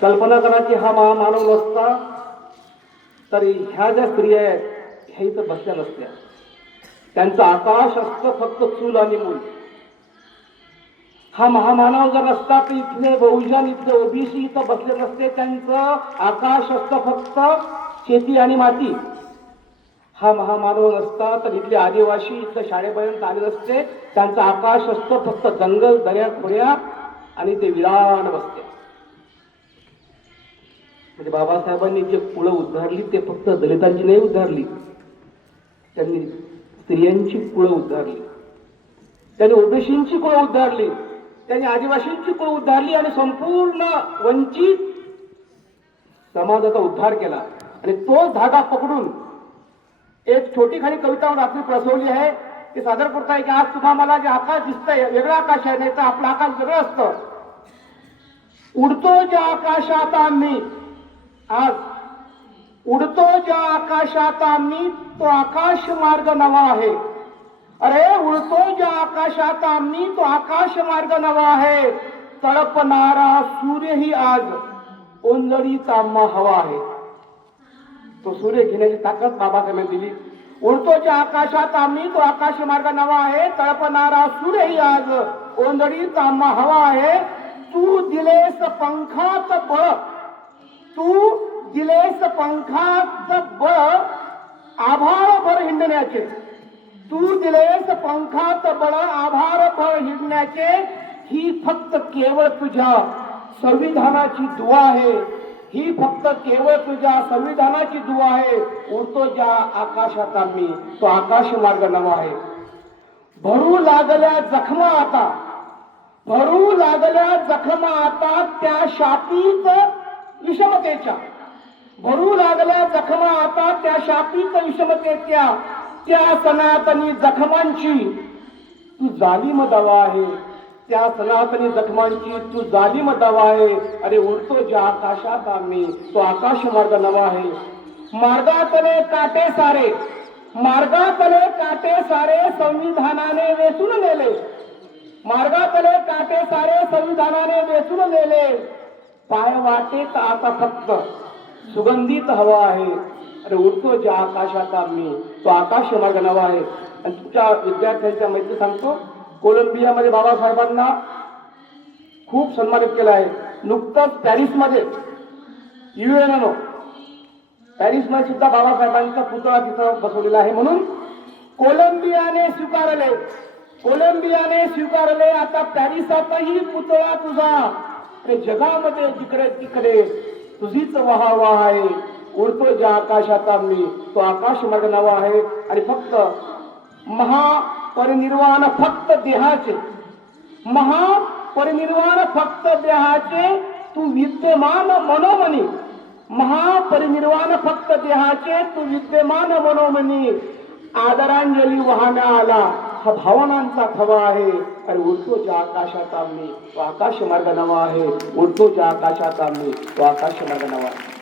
कल्पना करा की हा महामानव नसता तरी ह्या ज्या स्त्रिया आहेत ह्या इथं बसल्या नसत्या. त्यांचं आकाश असतं फक्त चूल आणि मूल. हा महामानव जर नसता तर इथले बहुजन, इथले ओबीसी इथं बसले नसते. त्यांचं आकाश असतं फक्त शेती आणि माती. हा महामानव नसता तर इथले आदिवासी इथं शाळेपर्यंत आले नसते. त्यांचं आकाश असतं फक्त जंगल, दर्या खोऱ्या आणि ते विरान बसते. म्हणजे बाबासाहेबांनी जे कुळं उद्धारली ते फक्त दलितांची नाही उद्धारली, त्यांनी स्त्रियांची कुळं उद्धारली, त्यांनी ओबीसींची कुळं उद्धारली, त्यांनी आदिवासींची कुळं उद्धारली आणि संपूर्ण वंचित समाजाचा उद्धार केला. आणि तो धागा पकडून एक छोटी खाली कविता रात्री प्रसवली आहे ती सादर करताय की आज तुम्हा मला जे आकाश दिसतंय वेगळं आकाश आहे, नाही तर आपलं आकाश वेगळं असतं. उडतो ज्या आकाशात आम्ही, आज उडतो ज्या आकाशात आम्ही तो आकाश मार्ग नवा आहे. अरे उडतो ज्या आकाशात आम्ही तो आकाश मार्ग नवा आहे. तळपणारा सूर्यही आज ओंजळीत आम्हा हवा आहे. तो सूर्य घेण्याची ताकद बाबासाहेबांनी दिली. उडतो ज्या आकाशात आम्ही तो आकाश मार्ग नवा आहे. तळपणारा सूर्यही आज ओंजळीत आम्हा हवा आहे. तू दिलेस पंखात बळ, तू दिलेस पंखात बळ आभारभर हिंडण्याचे, तू दिलेस पंखात बळ आभारभर हिंडण्याचे. ही फक्त केवळ तुझ्या संविधानाची दुआ आहे, ही फक्त केवळ तुझ्या संविधानाची दुआ आहे. उडतो ज्या आकाशात आम्ही तो आकाश मार्ग नवा आहे. भरू लागल्या जखमा आता, भरू लागल्या जखमा आता त्या शापीत विषमतेच्या, भरू लागल्या जखमा आता त्या शापीत विषमतेच्या. त्या सनातनी जखमांची तू जालिम दवा आहे, त्या सनातनी जखमांची तू जालिम दवा आहे. अरे उडतो ज्या आकाशात आम्ही तो आकाश मार्ग नवा आहे. मार्गातले काटे सारे, मार्गातले काटे सारे संविधानाने वेचून नेले, मार्गातले काटे सारे संविधानाने वेचून नेले. पाय वाटेत आता फक्त सुगंधित हवा आहे. अरे उडतो ज्या आकाशात आम्ही तो आकाश मार्ग नवा आहे. आणि तुमच्या विद्यार्थ्यांच्या माहिती सांगतो, कोलंबियामध्ये बाबासाहेबांना खूप सन्मानित केलं आहे. नुकतंच पॅरिसमध्ये युएनओ पॅरिसमध्ये सुद्धा बाबासाहेबांचा पुतळा तिथं बसवलेला आहे. म्हणून कोलंबियाने स्वीकारले, कोलंबियाने स्वीकारले आता पॅरिसातही पुतळा तुझा. जगामध्ये जिकडे तिकडे तुझीच वाह आहे. उडतो ज्या आकाशात आम्ही तो आकाश मार्ग नवा आहे. आणि फक्त महापरिनिर्वाण फक्त देहाचे, महापरिनिर्वाण फक्त देहाचे तू विद्यमान मनोमनी, महापरिनिर्वाण फक्त देहाचे तू विद्यमान मनोमनी. आदरांजली वाहण्याला हा भावनांचा थवा आहे. आणि उडतो ज्या आकाशात आम्ही तो आकाश मार्ग नवा आहे. उडतो ज्या आकाशात आम्ही तो आकाश मार्ग नवा आहे.